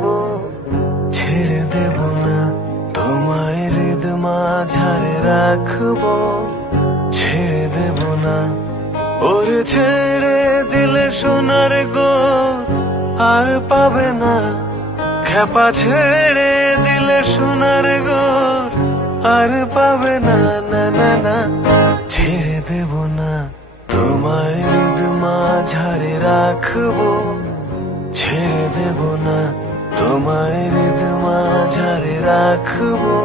রাখবো, ছেড়ে দেব না তোমায় হৃদ মাঝারে রাখবো, ছেড়ে দেব না। ওরে ছেড়ে দিলে সোনার গোর আর পাবে না, খেপা ছেড়ে দিলে সোনার গোর আর পাবে না, না না না। ছেড়ে দেব না তোমায় হৃদ মাঝারে রাখবো, ছেড়ে দেব না তোমায় হৃদ মাঝারে রাখবো।